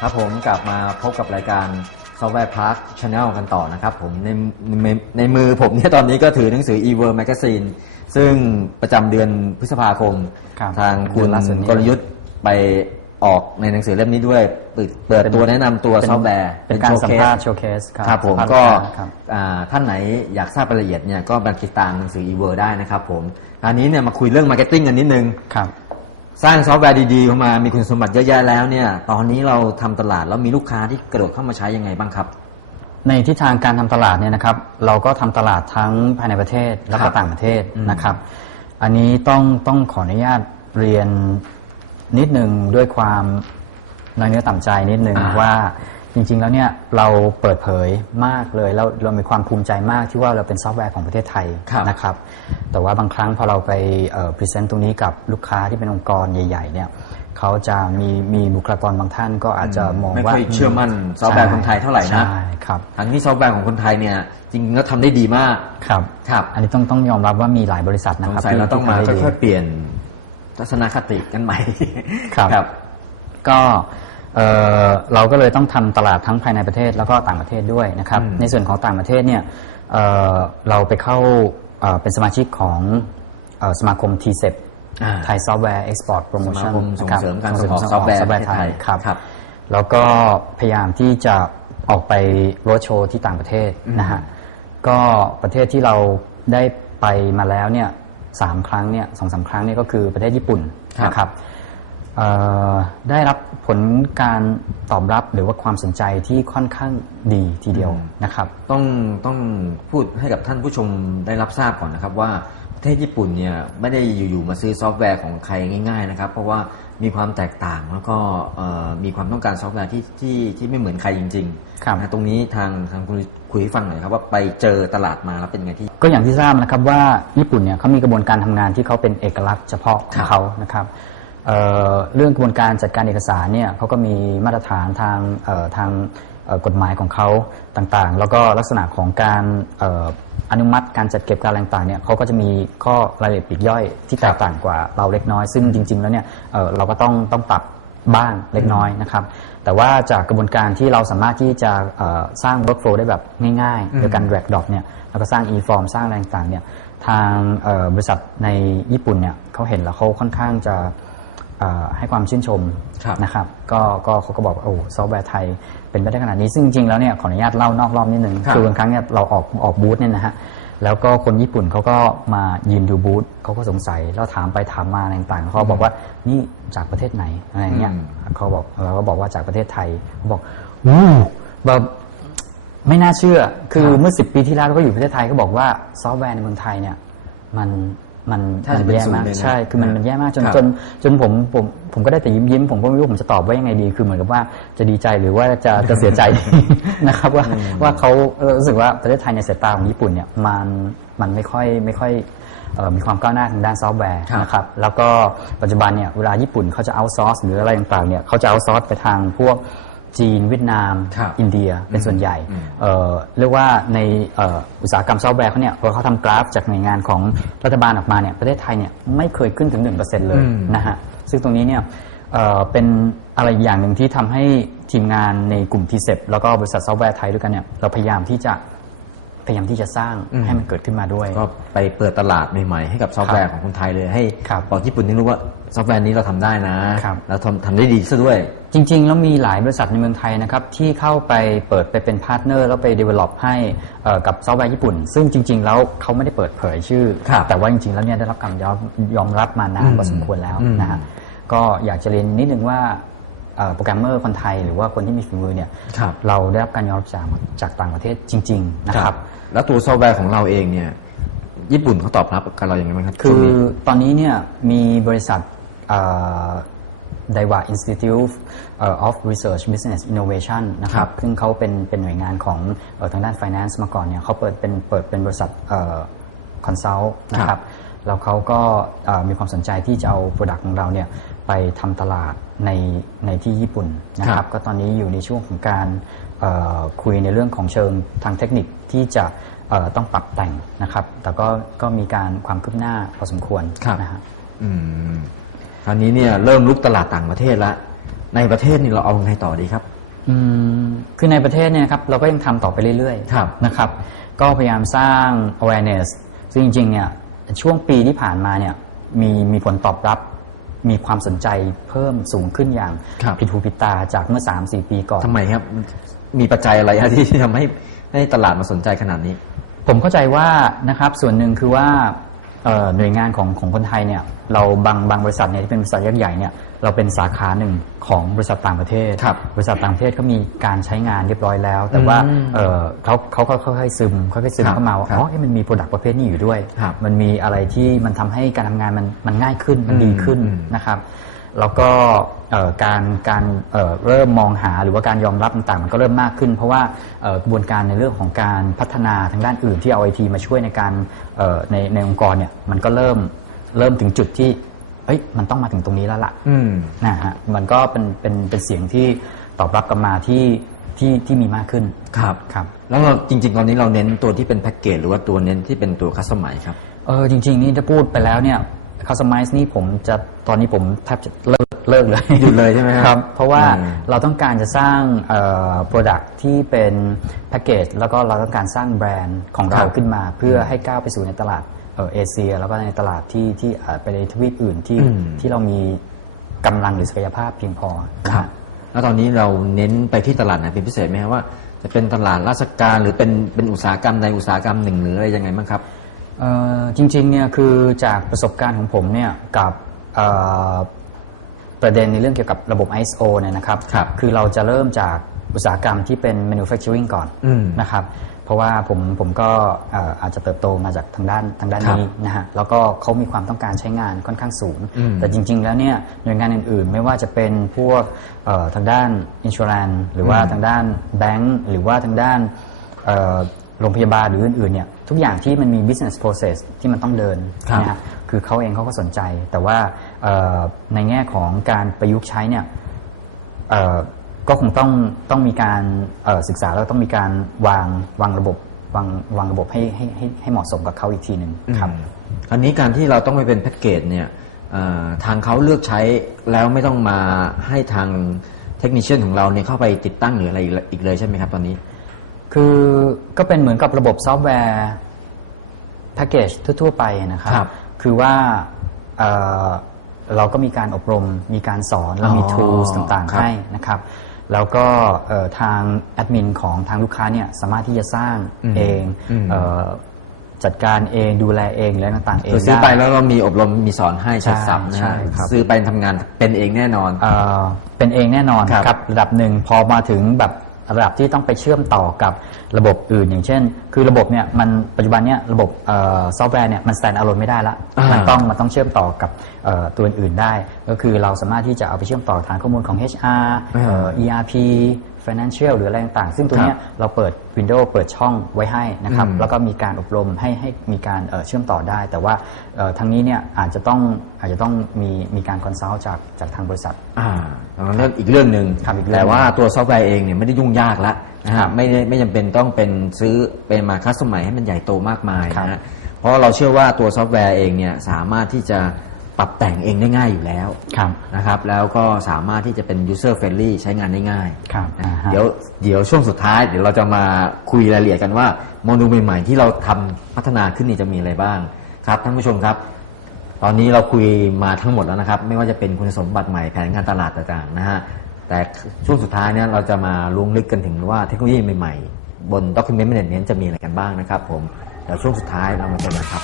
ครับผมกลับมาพบกับรายการ Software Park Channel กันต่อนะครับผมในในในมือผมเนี่ยตอนนี้ก็ถือหนังสือ e-world magazine ซึ่งประจำเดือนพฤษภาคม ครับทางคุเดืณอนล่าสุดนี้ กลยุทธ์ไปออกในหนังสือเล่มนี้ด้วยเปิดเปิดตัวแนะนำตัวเป็นซอฟต์แวร์เป็นการโชว์สัมเคสภาษณ์โชว์เคสครับครับผมสัภาษณ์ก็ลูค้าครับ อ่าท่านไหนอยากทราบรายละเอียดเนี่ยก็บันติดตามหนังสือ e-world ได้นะครับผมอันนี้เนี่ยมาคุยเรื่อง marketing กันนิดนึง ครับ สร้างซอฟต์แวร์ดีๆเข้ามามีคุณสมบัติเยอะแยะแล้วเนี่ย ตอนนี้เราทำตลาดแล้วมีลูกค้าที่กระโดดเข้ามาใช้ยังไงบ้างครับ ในทิศทางการทำตลาดเนี่ยนะครับ เราก็ทำตลาดทั้งภายในประเทศและครัก็บต่างประเทศอืมนะครับ อันนี้ต้องต้องขออนุญาตเรียนนิดนึงด้วยความน้อยเนื้อต่ำใจนิดนึงอ่าว่า จริงๆแล้วเนี่ยเราเปิดเผยมากเลยแล้วเรามีความภูมิใจมากที่ว่าเราเป็นซอฟต์แวร์ของประเทศไทยครับนะครับ แต่ว่าบางครั้งพอเราไปพรีเซนต์ตรงนี้กับลูกค้าที่เป็นองค์กรใหญ่ๆเนี่ยเขาจะมีมีบุคลากรบางท่านก็อาจจะมองไม่ว่าค่อยเชื่อมั่นซอฟต์แวร์คนไทยเท่าไหร่นะใช่ครับทั้งที่ซอฟต์แวร์ของคนไทยเนี่ยจริงๆแล้วทำได้ดีมากครับครับ อันนี้ต้องต้องยอมรับว่ามีหลายบริษัทสนะงครับสัยเราต้องมาที่ทำได้ดีค่อยๆเปลี่ยนทัศนคติกันใหม่ครับครับก็ เอ่อเราก็เลยต้องทำตลาดทั้งภายในประเทศแล้วก็ต่างประเทศด้วยนะครับอืมในส่วนของต่างประเทศเนี่ยเอ่อเราไปเข้าเอ่อเป็นสมาชิกของเอ่อสมาคม t c e p อ่าไทยซอฟต์แวร์เอ็กซ์พอร์ตโปรโมชั่นสมาคมส่งเสริมการส่งออกซอฟต์แวร์ประเทศไทยครับครับ แล้วก็พยายามที่จะออกไปโรดโชว์ที่ต่างประเทศนะฮะก็ประเทศที่เราได้ไปมาแล้วเนี่ยสามครั้งเนี่ยสองสามครั้งเนี่ยก็คือประเทศญี่ปุ่นครับนะครับเอ่อ ได้รับผลการตอบรับหรือว่าความสนใจที่ค่อนข้างดีทีเดียวนะครับ ต้องต้องพูดให้กับท่านผู้ชมได้รับทราบก่อนนะครับว่าประเทศญี่ปุ่นเนี่ยไม่ได้อยู่ๆมาซื้อซอฟต์แวร์ของใครง่าย ๆ นะครับ เพราะว่ามีความแตกต่างแล้วก็เอ่อมีความต้องการซอฟต์แวร์ที่ที่ที่ไม่เหมือนใครจริงครับนะตรงนี้ทางทางคุณคุยให้ฟังหน่อยครับว่าไปเจอตลาดมาแล้วเป็นไงที่ ก็อย่างที่ทราบนะครับว่าญี่ปุ่นเนี่ยเขามีกระบวนการทำงานที่เขาเป็นเอกลักษณ์เฉพาะขครัองบเขานะครับ เอ่อเรื่องกระบวนการจัดการเอกสารเนี่ยเขาก็มีมาตรฐานทางเอ่อทางเอ่อกฎหมายของเขาต่างๆ แล้วก็ลักษณะของการเอ่ออนุมัติการจัดเก็บการอะไรต่างๆเนี่ยเขาก็จะมีข้อรายละเอียดปลีกย่อยที่แตกต่างกว่าเราเล็กน้อย ซึ่งจริง ๆ แล้วเนี่ยเอ่อเราก็ต้องต้องปรับบ้างเล็กน้อยนะครับ แต่ว่าจากกระบวนการที่เราสามารถที่จะเอ่อสร้าง workflow ได้แบบง่ายๆโดยการ drag drop เนี่ยแล้วก็สร้าง e-form สร้างอะไรต่างๆเนี่ยทางเอ่อบริษัทในญี่ปุ่นเนี่ยเขาเห็นแล้วเขาค่อนข้างจะเอ่อ ให้ความชื่นชมครับนะครับ ก็ก็เขาก็บอกว่าโอ้ซอฟต์แวร์ไทยเป็นไปได้ขนาดนี้ ซึ่งจริงๆแล้วเนี่ยขออนุญาตเล่านอกรอบนิดนึงครับคือบางครั้งเนี่ยเราออกออกบูธเนี่ยนะฮะแล้วก็คนญี่ปุ่นเขาก็มายืนดูบูธเขาก็สงสัยแล้วถามไปถามมาอะไรต่างๆเขาบอกว่านี่จากประเทศไหนอะไรเงี้ยอืมเขาบอกเราก็บอกว่าจากประเทศไทยเขาบอกอู้แบบไม่น่าเชื่อ คือครับเมื่อสิปีที่แล้วเราก็อยู่ประเทศไทยก็บอกว่าซอฟต์แวร์ในเมืองไทยเนี่ยมัน มันถ้ามัจะเป็นแย่ศูนย์มากเลยนะใช่คือมันมันแย่มากจนครับจนจนผมผมผมก็ได้แต่ยิ้มยิ้มผมก็ไม่รู้ผมจะตอบว่ายังไงดี คือเหมือนกับว่าจะดีใจหรือว่าจะจะเสียใจนะครับว่าว่าเขาเอ่อรู้สึกว่าประเทศไทยในสายตาของญี่ปุ่นเนี่ยมันมันไม่ค่อยไม่ค่อยเอ่อมีความก้าวหน้าทางด้านซอฟต์แวร์ครับนะครับ แล้วก็ปัจจุบันเนี่ยเวลาญี่ปุ่นเขาจะเอาซอร์สหรืออะไรต่างๆเนี่ยเขาจะเอาซอร์สไปทางพวก จีนเวียดนาม ครับอินเดียเป็นส่วนใหญ่อืมเอ่อเรียกว่าในเอ่ออุตสาหกรรมซอฟต์แวร์เขาเนี่ยพอเขาทำกราฟจากหน่วยงานของรัฐบาลออกมาเนี่ยประเทศไทยเนี่ยไม่เคยขึ้นถึง 1%เลยอืม นะฮะซึ่งตรงนี้เนี่ยเอ่อเป็นอะไรอย่างหนึ่งที่ทำให้ทีมงานในกลุ่ม t c e p แล้วก็บริษัทซอฟต์แวร์ไทยด้วยกันเนี่ยเราพยายามที่จะ พยายามที่จะสร้างอืม ให้มันเกิดขึ้นมาด้วย ก็ไปเปิดตลาดใหม่ๆให้กับซอฟต์แวร์ของคนไทยเลยให้ครับบอกญี่ปุ่นนี่รู้ว่าซอฟต์แวร์นี้เราทำได้นะครับ แล้วทำทำได้ดีซะด้วย จริงๆ แล้วมีหลายบริษัทในเมืองไทยนะครับที่เข้าไปเปิดไปเป็นพาร์ทเนอร์แล้วไป develop ให้เอ่อกับซอฟต์แวร์ญี่ปุ่น ซึ่งจริง ๆ แล้วเขาไม่ได้เปิดเผยชื่อ ครับแต่ว่าจริงๆ แล้วเนี่ยได้รับการยอมยอมรับมานานอืมพอสมควรแล้วอืมนะฮะก็อยากจะเรียนนิดนึงว่าเอ่อ โปรแกรมเมอร์คนไทย หรือว่าคนที่มีฝีมือเนี่ยครับเราได้รับการยอมรับจากจากต่างประเทศจริง ๆ นะครับ แล้วตัวซอฟต์แวร์ของเราเองเนี่ยญี่ปุ่นเขาตอบรับกับเราอย่างไรบ้างครับ คืช่วงอนี้ตอนนี้เนี่ยมีบริษัทไดวา Institute เอ่อ of Research Business Innovation นะคครัรับบซึ่งเขาเป็นเป็นหน่วยงานของเอ่อทางด้าน Finance มาก่อนเนี่ยเขาเปิดเป็นเปิดเป็นบริษัทคอนซัลท์นะคครัรับบแล้วเขาก็เอ่อมีความสนใจที่จะเอาโปรดักต์ของเราเนี่ยไปทำตลาด ในในที่ญี่ปุ่นนะคครัรับบก็ตอนนี้อยู่ในช่วงของการเอ่อคุยในเรื่องของเชิงทางเทคนิคที่จะเอ่อต้องปรับแต่งนะครับ แต่ก็ก็มีการความคืบหน้าพอสมควรครับนะฮะอืมคราวนี้เนี่ยเริ่มลุกตลาดต่างประเทศแล้วในประเทศนี่เราเอาไงต่อดีครับอืมคือในประเทศเนี่ยครับเราก็ยังทำต่อไปเรื่อยครับๆนะครับ ก็พยายามสร้าง awareness ซึ่งจริงๆเนี่ยช่วงปีที่ผ่านมาเนี่ยมีมีผลตอบรับ มีความสนใจเพิ่มสูงขึ้นอย่างครับผิดหูผิดตาจากเมื่อ 3-4 ปีก่อนทำไมครับ มีปัจจัยอะไรฮะที่ทำให้ให้ตลาดมาสนใจขนาดนี้ ผมเข้าใจว่านะครับส่วนหนึ่งคือว่าเอ่อ หน่วยงานของของคนไทยเนี่ยเราบางบางบริษัทเนี่ยที่เป็นบริษัทยักษ์ใหญ่เนี่ยเราเป็นสาขาหนึ่งของบริษัทต่างประเทศครับบริษัทต่างประเทศเขามีการใช้งานเรียบร้อยแล้ว แต่ว่าอืมเอ่อเขาเขาก็ค่อยๆซึมค่อยๆซึมครับเข้ามาว่าครับอ๋อเอ๊ะมันมีโปรดักต์ประเภทนี้อยู่ด้วยครับมันมีอะไรที่มันทำให้การทำงานมันมันง่ายขึ้นมันดีขึ้นอืมนะครับ แล้วก็เอ่อการการเอ่อเริ่มมองหาหรือว่าการยอมรับต่างๆ มันก็เริ่มมากขึ้น เพราะว่าเอ่อกระบวนการในเรื่องของการพัฒนาทางด้านอื่นที่เอาไอทีมาช่วยในการเอ่อในในองค์กรเนี่ยมันก็เริ่มเริ่มถึงจุดที่เอ้ยมันต้องมาถึงตรงนี้แล้วล่ะอืมนะฮะมันก็เป็นเป็นเป็นเสียงที่ตอบรับกลับมาที่ที่ที่มีมากขึ้นครับครับ แล้วเราจริง ๆ ตอนนี้เราเน้นตัวที่เป็นแพ็กเกจหรือว่าตัวเน้นที่เป็นตัวคัสตอมไมครับเออจริง ๆ นี่จะพูดไปแล้วเนี่ย customize นี่ผมจะตอนนี้ผมแทบจะเลิกเลิกเลยหยุดเลยใช่ไหมครับครับเพราะว่าอืมเราต้องการจะสร้างเอ่อ product ที่เป็นแพ็กเกจแล้วก็เราต้องการสร้างแบรนด์ของเราขึ้นมาเพื่อให้ก้าวไปสู่ในตลาดเอ่อเอเชีย แล้วก็ในตลาดที่ที่อาจไปในทวีปอื่นที่อืมที่เรามีกำลังหรือศักยภาพเพียงพอนะฮะแล้วตอนนี้เราเน้นไปที่ตลาดไหนเป็นพิเศษไหมครับว่า จะเป็นตลาดราชการหรือเป็นเป็นอุตสาหกรรมใดอุตสาหกรรมหนึ่งหรืออะไรยังไงบ้างครับเอ่อ จริงๆเนี่ยคือจากประสบการณ์ของผมเนี่ยกับเอ่อประเด็นในเรื่องเกี่ยวกับระบบ ISO เนี่ยนะครับครับคือเราจะเริ่มจากอุตสาหกรรมที่เป็น manufacturing ก่อนอืมนะครับ เพราะว่าผมผมก็เอ่ออาจจะเติบโตมาจากทางด้านทางด้านครับนี้นะฮะแล้วก็เขามีความต้องการใช้งานค่อนข้างสูงอืมแต่จริง ๆ แล้วเนี่ยหน่วยงานอื่น ๆ ไม่ว่าจะเป็นพวกเอ่อทางด้าน insurance หรือว่าอืมทางด้านแบงก์หรือว่าทางด้านเอ่อ โรงพยาบาลหรืออื่นๆเนี่ยทุกอย่างที่มันมี business process ที่มันต้องเดินครับนะฮะคือเขาเองเขาก็สนใจ แต่ว่าเอ่อในแง่ของการประยุกต์ใช้เนี่ยเอ่อก็คงต้องต้องมีการเอ่อศึกษาแล้วต้องมีการวางวางระบบวางวางระบบให้ให้ให้ให้เหมาะสมกับเขาอีกทีหนึ่งครับอืมคราวนี้การที่เราต้องไปเป็นแพ็กเกจเนี่ยเอ่อทางเขาเลือกใช้แล้วไม่ต้องมาให้ทางเทคนิชเชียนของเราเนี่ยเข้าไปติดตั้งหรืออะไรอีกเลยใช่ไหมครับตอนนี้ คือก็เป็นเหมือนกับระบบซอฟต์แวร์แพ็กเกจทั่ว ๆ ไปนะครับครับคือว่าเอ่อเราก็มีการอบรมมีการสอนแล้วมีอ๋อ tools ต่างครัๆบให้นะครับ แล้วก็เอ่อทางแอดมินของทางลูกค้าเนี่ยสามารถที่จะสร้างอืมเองอืมเอ่อจัดการเองดูแลเองและต่างๆเองคือซื้อไปด้แล้วเรามีอบรมมีสอนให้ใช่ชัดสับนะใช่ฮะครับซื้อไปทำงานเป็นเองแน่นอนเอ่อเป็นเองแน่นอนครับครับ ระดับหนึ่งพอมาถึงแบบ ระดับที่ต้องไปเชื่อมต่อกับระบบอื่น อย่างเช่น คือระบบเนี่ยมันปัจจุบันเนี่ยระบบซอฟต์แวร์เนี่ยมัน stand alone ไม่ได้ละอ่ามัมันต้องมันต้องเชื่อมต่อกับเอ่อตัวอื่นๆได้ ก็คือเราสามารถที่จะเอาไปเชื่อมต่อฐานข้อมูลของ HR เอ่อ ERP financial หรืออะไรต่างๆ ซึ่งตัวเนี้ยเราเปิด Windows เปิดช่องไว้ให้นะครับอืมแล้วก็มีการอบรมให้ให้มีการเอ่อเชื่อมต่อได้ แต่ว่าเอ่อทางนี้เนี่ยอาจจะต้องอาจจะต้องมีมีการคอนซัลท์จากจากทางบริษัทอ่าเรื่องอีกเรื่องหนึ่งครับอีกเรื่องแต่ว่าตัวซอฟต์แวร์เองเนี่ยไม่ได้ยุ่งยากแล้วนะครัฮะบไม่ได้ไม่จำเป็นต้องเป็นซื้อเป็นมาคัสตอมไมให้มันใหญ่โตมากมายครับนะฮะเพราะเราเชื่อว่าตัวซอฟต์แวร์เองเนี่ยสามารถที่จะ ปรับแต่งเองได้ง่ายอยู่แล้วครับนะครับ แล้วก็สามารถที่จะเป็น user friendly ใช้งานได้ง่ายครับอ่าฮะเดี๋ยวเดี๋ยวช่วงสุดท้ายเดี๋ยวเราจะมาคุยรายละเอียดกันว่าโมดูลใหม่ๆที่เราทำพัฒนาขึ้นนี่จะมีอะไรบ้างครับท่านผู้ชมครับ ตอนนี้เราคุยมาทั้งหมดแล้วนะครับ ไม่ว่าจะเป็นคุณสมบัติใหม่แผนการตลาดต่างๆนะฮะแต่ช่วงสุดท้ายเนี่ยเราจะมาล้วงลึกกันถึงว่าเทคโนโลยีใหม่ๆ บน Document Management จะมีอะไรกันบ้างนะครับผมเดี๋ยวช่วงสุดท้ายเรามาเจอกันครับ